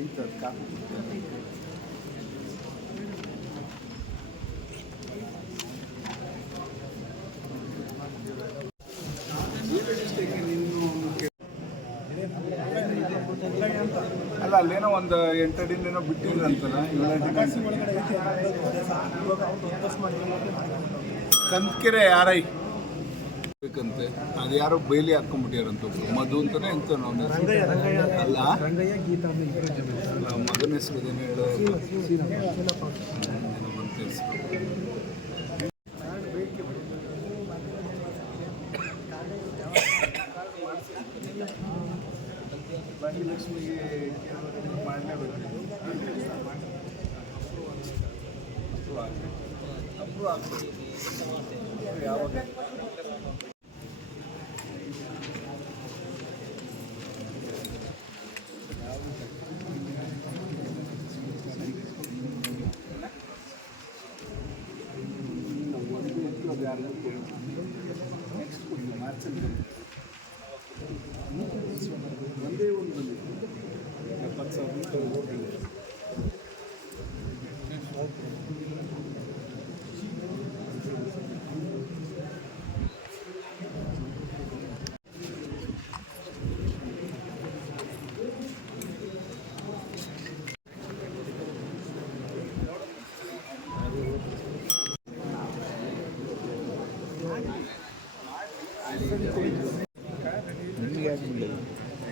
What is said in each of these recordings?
ಐತೆ. ಅದು ಅಲ್ಲ ಅಲ್ಲೇನೋ ಒಂದು ಎಂಟಡಿನೇನೋ ಬಿಟ್ಟಿದ್ರಂತಲ್ಲ ಕಂದ್ಕೆರೆ ಯಾರೈ ಬೇಕಂತೆ ಅದು ಯಾರೋ ಬೈಲಿ ಹಾಕೊಂಡ್ಬಿಟ್ಟಿಯಾರಂತ. ಮಧು ಅಂತಾನೆ ಅಂತ ಅಲ್ಲ, ಮಗನ ಹೆಸರು ಅದೇನು ಹೇಳೋ. ಭಾಗ್ಯಲಕ್ಷ್ಮಿಗೆ ಮಾಡಲೇಬೇಕು ಆಗ್ಬೇಕು ಯಾವಾಗ ಒಂದು ಎತ್ತು ಅದು ಯಾರಿಗೂ ನೆಕ್ಸ್ಟ್ ಕೊಡಿ ಮಾರ್ಚಲ್ಲಿ ಒಂದೇ ಒಂದು ಬಂದಿತ್ತು ಎಪ್ಪತ್ತು ಸಾವಿರ ರೂಪಾಯಿ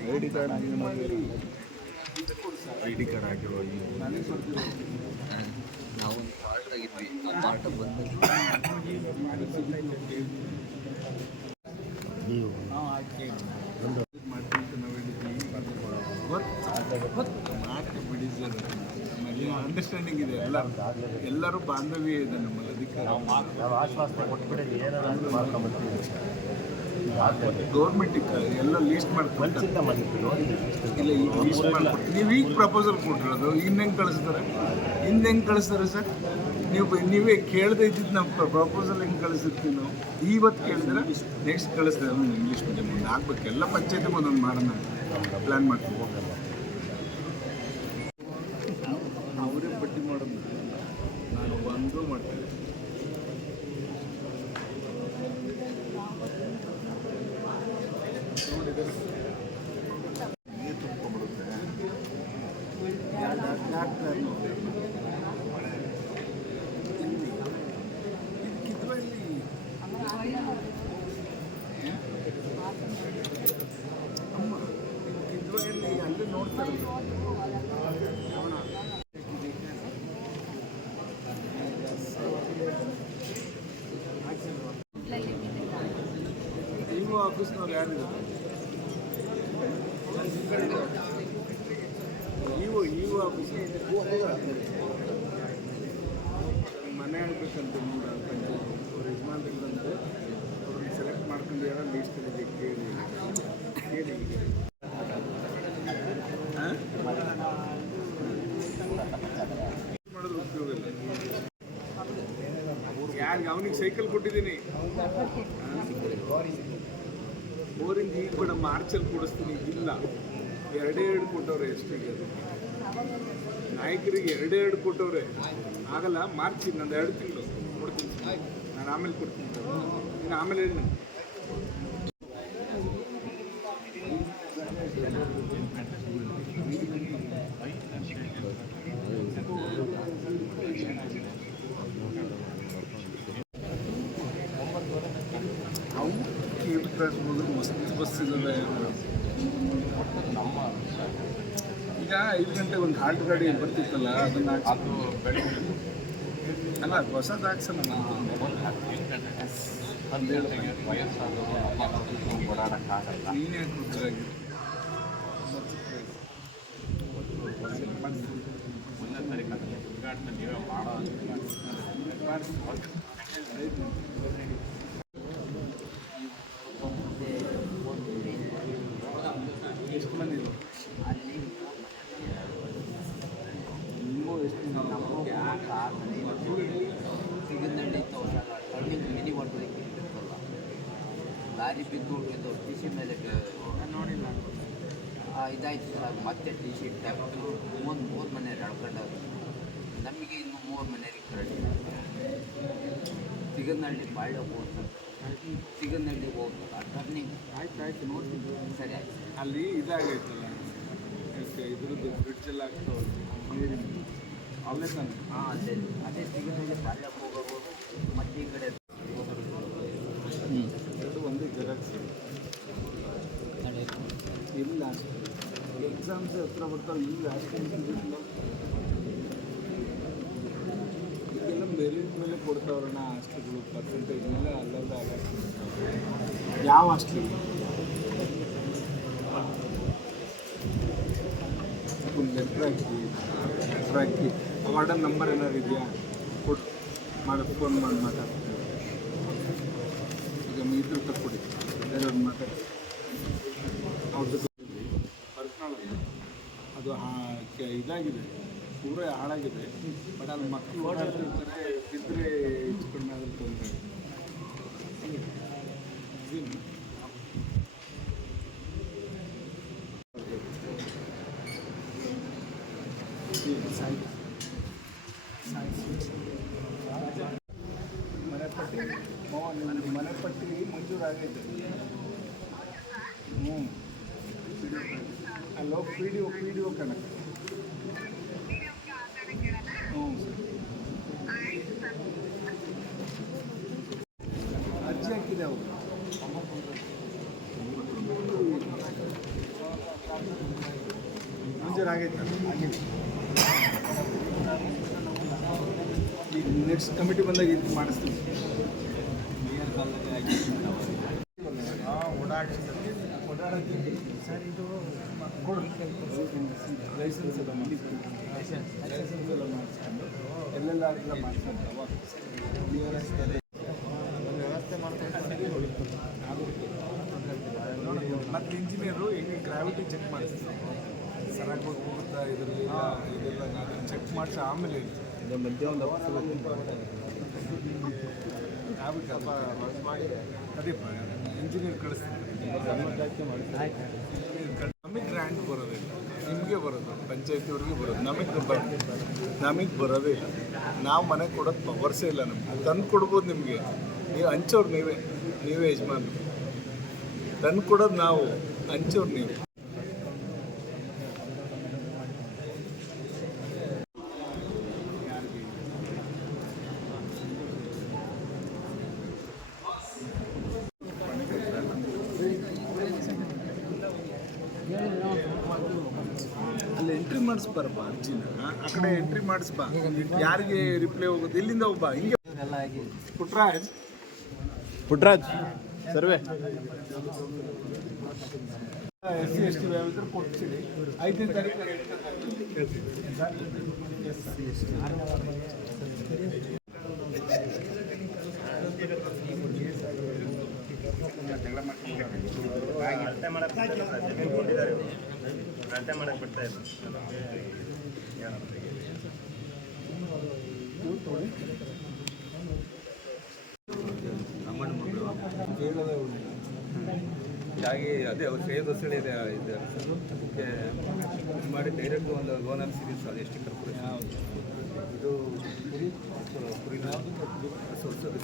I D card I D card ಹಾಕಿರೋ ನಾವು ಆ ಮಾತು ಬಿಡಿ ಸರ್ ನಮ್ಮಲ್ಲಿ ಅಂಡರ್ಸ್ಟ್ಯಾಂಡಿಂಗ್ ಇದೆ ಎಲ್ಲರೂ ಎಲ್ಲರೂ ಬಾಂಧವ್ಯ ಇದೆ ನಮ್ಮಲ್ಲಿ ಅದಕ್ಕೆ ನಾವು ಆಶ್ವಾಸನೆ ಕೊಟ್ಬಿಡಿ ಏನಾದ್ರು ಮಾಡ್ಕೊಂಡ್ಬರ್ತೀವಿ ಗೌರ್ಮೆಂಟ್ ಎಲ್ಲ ಲೀಸ್ಟ್ ಮಾಡ್ಕೊಂಡು ಇಲ್ಲ ಈಗ ಲೀಸ್ಟ್ ಮಾಡ್ಕೊಂಡು ನೀವು ಈಗ ಪ್ರಪೋಸಲ್ ಕೊಟ್ಟಿರೋದು ಇನ್ನು ಕಳಿಸ್ತಾರೆ? ಹಿಂದೆ ಹೆಂಗೆ ಕಳಿಸ್ತಾರೆ ಸರ್? ನೀವು ನೀವೇ ಕೇಳದೆ ಇದ್ದಿದ್ದು ನಮ್ಮ ಪ್ರಪೋಸಲ್ ಹೆಂಗೆ ಕಳಿಸಿರ್ತೀವಿ ನಾವು? ಇವತ್ತು ಕೇಳಿದ್ರೆ ನೆಕ್ಸ್ಟ್ ಕಳಿಸ್ತಾರೆ. ಇಂಗ್ಲೀಷ್ ಮೀಡಿಯಮ್ ಒಂದು ಆಗ್ಬೇಕು ಎಲ್ಲ ಪಂಚಾಯತಿ ಒಂದೊಂದು ಮಾಡೋಣ ಪ್ಲ್ಯಾನ್ ಮಾಡ್ತೀವಿ ಅವರೇ ಪಟ್ಟಿ ಮಾಡೋದು ನಾನು ಬಂದು ಮಾಡ್ತೇನೆ ನೋಡಿದರೆ ನೀರು ತುಂಬ್ಕೊಂಡ್ಬಿಡುತ್ತೆ ಎರಡು ಡಾಕ್ಟರ್ ಇಲ್ಲಿ ಇದಕ್ಕಿದ್ವ ಇಲ್ಲಿ ಅಮ್ಮ ಇದಕ್ಕಿದ್ವ ಇಲ್ಲಿ ಅಲ್ಲಿ ನೋಡ್ತಾರಲ್ಲ ನೀವು ಆಫೀಸ್ನವ್ರು ಯಾರು ನೀವು ನೀವು ಆಫೀಸ್ ಮನೆ ನೋಡ ಅವ್ರ ಯಜಮಾನ್ರಿಲ್ಲಂತೆ ಅವ್ರನ್ನ ಸೆಲೆಕ್ಟ್ ಮಾಡ್ಕೊಂಡು ಯಾರೋ ಲೀಸ್ಟ್ ಇದೆ ಕೇಳಿ. ಕೇಳಿ ಮಾಡೋದು ಉಪಯೋಗ ಇಲ್ಲ. ಯಾರಿಗೆ, ಅವನಿಗೆ ಸೈಕಲ್ ಕೊಟ್ಟಿದ್ದೀನಿ. ಬೋರಿಂಗ್ ಈಗ ಕೂಡ ಮಾರ್ಚಲ್ಲಿ ಕೊಡಿಸ್ತೀನಿ, ಇಲ್ಲ. ಎರಡೇ ಎರಡು ಕೊಟ್ಟವ್ರೆ ಎಷ್ಟಿಗೆ ನಾಯಕರಿಗೆ ಎರಡೇ ಎರಡು ಕೊಟ್ಟವ್ರೆ ಆಗಲ್ಲ, ಮಾರ್ಚ್ ನಂದು ಎರಡು ತಿಂಗಳು. ಕೊಡ್ತೀನಿ ನಾನು ಆಮೇಲೆ ಕೊಡ್ತೀನಿ. ಇನ್ನು ಆಮೇಲೆ ಹೇಳಿ ಹೋದ್ರೆ ಮಸ್ತ್ ಬಸ್ ಇದ್ದಾವೆ ಈಗ ಐದು ಗಂಟೆ ಒಂದು ಹಾಲ್ಟ್ ಗಾಡಿ ಬರ್ತಿತ್ತಲ್ಲ ಅದನ್ನ ಬೆಳಗ್ಗೆ. ಅಲ್ಲ ಹೊಸದು ಹಾಕ್ಸಲ್ಲ ನಾನು ನೀನೇ ಮಾಡೋ ಎಷ್ಟು ಮಂದಿ ಇದೆ? ನೀವು ಎಷ್ಟು ಮಂದಿ ಸಿಗಂದಂಡಿ ಟರ್ನಿಂಗ್ ಮಿನಿ ವಾಟರ್ ಇರ್ತಲ್ಲ ಲಾರಿ ಬಿದ್ದು ಇದು ಟಿಸಿ ಮೇಲೆ ನೋಡಿಲ್ಲ ಇದಾಯ್ತು ಸರ್ ಮತ್ತೆ ಟಿ ಶೀಟ್ ಹಾಕ್ಬಿಟ್ಟು ಮೂರು ಮೂರು ಮನೆ ಎಳ್ಕೊಂಡವ್ರು ನಮಗೆ ಇನ್ನು ಮೂರು ಮನೆಗೆ ಕರೆಕ್ಟ್ ಸಿಗನಹಳ್ಳಿ ಬಾಳೆ ಹೋಗ್ತಾರೆ ಸಿಗನಹಳ್ಳಿ ಹೋಗ್ತಾರೆ ಟರ್ನಿಂಗ್ ಆಯ್ತು ಆಯ್ತು ನೋಡ್ತೀನಿ. ಸರಿ ಆಯ್ತು ಅಲ್ಲಿ ಇದಾಗೈತಲ್ಲ. ಇದ್ರದ್ದು ಬ್ರಿಡ್ಜ್ ಎಲ್ಲ ಆಗ್ತಾವಲ್ಲ ನೀರಿನ ಅಲ್ಲೇ ತಾನೆ? ಹಾಂ ಅದೇ ಅದೇ ಸಿಗನಹಳ್ಳಿ ಬಾಳೆ ಹೋಗೋದು ಮತ್ತೆ ಈ ಕಡೆ ಎರಡು ಒಂದೇ ಜೆರಾಕ್ಸ್ ಎಕ್ಸಾಮ್ಸ್ ಹತ್ರ ಬರ್ತಾವೆ ಈಗ ಈಗೆಲ್ಲ ಮೆರಿಟ್ ಮೇಲೆ ಕೊಡ್ತಾವ್ರಣ್ಣ ಹಾಸ್ಟೆಲ್ಗಳು ಪರ್ಸೆಂಟೇಜ್ ಮೇಲೆ ಅಲ್ಲಲ್ಲ ಅಲ್ಲ ಯಾವ ಹಾಸ್ಟೆಲ್? ಒಂದು ಲೆಟ್ರ್ ಹಾಕಿ ಲೆಟ್ರ್ ಹಾಕಿ ಆರ್ಡರ್ ನಂಬರ್ ಏನಾದ್ರು ಇದೆಯಾ? ಕೊಡು. ಮಾಡಿ ಫೋನ್ ಮಾಡಿ ಮಾತಾಡ್ತೀನಿ ಈಗ ಮೀಟ್ರ್ ತಕ್ಕೊಡಿ. ಬೇರೆಯವ್ರು ಮಾತಾಡಿ. ಇದಾಗಿದೆ. ಪೂರ ಹಾಳಾಗಿದೆ. ಬಟ್ ಅಲ್ಲಿ ಮಕ್ಕಳು ಓಡಾಡ್ತಿರ್ತಾರೆ ಬಿದ್ದರೆ ಹೆಚ್ಚು ಕಡಿಮೆ ಆದ್ರೆ ತೊಂದರೆ ಮನೆಪಟ್ಟಿ ಮನೆಪಟ್ಟಿ ಮಂಜೂರಾಗೈತೆ ಹ್ಞೂ ಅಲ್ಲೋ P D O P D O ಕಣಕ್ಕೆ ಹ್ಞೂ ಅರ್ಜಿ ಹಾಕಿದೆ ಅವರು ಮಂಜೂರಾಗೈತೆ ಆಗೈತೆ ನೆಕ್ಸ್ಟ್ ಕಮಿಟಿ ಬಂದಾಗ ಇದು ಮಾಡಿಸ್ತೀವಿ ಸರ್ ಇದು ಲೈಸೆನ್ಸ್ ಲೈಸೆನ್ಸ್ ಎಲ್ಲ ವ್ಯವಸ್ಥೆ ಮತ್ತು ಇಂಜಿನಿಯರು ಹೆಂಗೆ ಗ್ರಾವಿಟಿ ಚೆಕ್ ಇದೆಲ್ಲ ನಾನು ಚೆಕ್ ಮಾಡಿಸಿ ಆಮೇಲೆ ಮಧ್ಯ ಒಂದು ಆಗ್ಬೇಕಪ್ಪ ಅದೇಪ್ಪ ಇಂಜಿನಿಯರ್ ಕಳಿಸ್ತೀನಿ. ನಮಗೆ ಗ್ರ್ಯಾಂಡ್ ಬರೋದಿಲ್ಲ ನಿಮಗೆ ಬರೋದು ಪಂಚಾಯತಿಯವ್ರಿಗೆ ಬರೋದು. ನಮಗೆ ನಮಗೆ ಬರೋದೇ ಇಲ್ಲ. ನಾವು ಮನೆ ಕೊಡೋದು ಪವರ್ಸೇ ಇಲ್ಲ ನಮಗೆ. ತಂದು ಕೊಡ್ಬೋದು ನಿಮಗೆ. ನೀವು ಹಂಚೋರು ನೀವೇ. ನೀವೇ ಯಜಮಾನ್ರು. ತಂದು ಕೊಡೋದು ನಾವು ಹಂಚೋರು ನೀವು ಅಲ್ಲಿ ಎಂಟ್ರಿ ಮಾಡಿಸ್ಬಾರಪ್ಪ ಅರ್ಜಿನ. ಆ ಕಡೆ ಎಂಟ್ರಿ ಮಾಡಿಸ್ಬಾ. ಯಾರಿಗೆ ರಿಪ್ಲೈ ಹೋಗೋದು ಇಲ್ಲಿಂದ ಒಬ್ಬ ಹಿಂಗೆ. Putraj. Putraj survey. S C S T ವ್ಯಾವಿದ್ರೆ ಕೊಡ್ತೀನಿ ಐದನೇ ತಾರೀಕು. ಮಗಳು ಹೇಳೋದೇ ಉಂಟು ಹೀಗಾಗಿ ಅದೇ ಅವ್ರು ಶ್ರೇಯಸ್ ಹೊಸಳಿ ಇದೆ ಇದೆ ಅದಕ್ಕೆ ಇದು ಮಾಡಿ ಡೈರೆಕ್ಟ್ ಒಂದು ಲೋನ್ ಹಾಕ್ಸಿದ್ದೀವಿ ಸರ್ ಎಷ್ಟು ಕಾರ್ಪೊರೇಷನ್ ಇದು ಕುರಿ ಕುರಿನ ಹೊಸದು